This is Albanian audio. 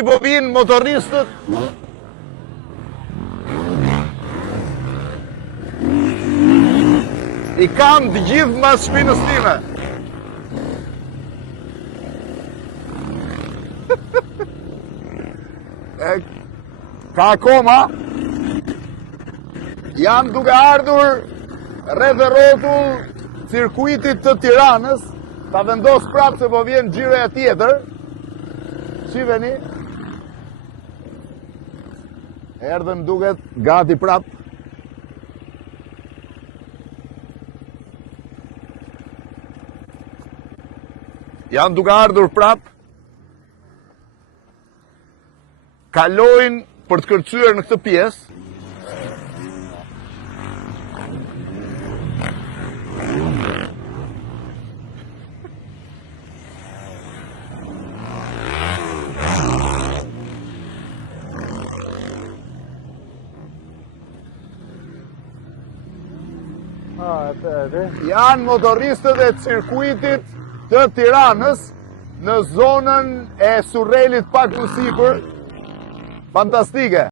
gati po vinë motoristët. I kam të gjithë mas shpinës time. Ka akoma, janë duke ardhur rreth e rrotull cirkuitit të Tiranës, ta vendos prapë se po vjen xhiroja tjetër. Shifeni. Erdhën duket gati prapë. Janë duke ardhur prapë. Kalojnë për të kërcyer në këtë pjesë. Janë motoristët e cirkuitit të Tiranës në zonën e Surrelit pak më sipër. Fantastike.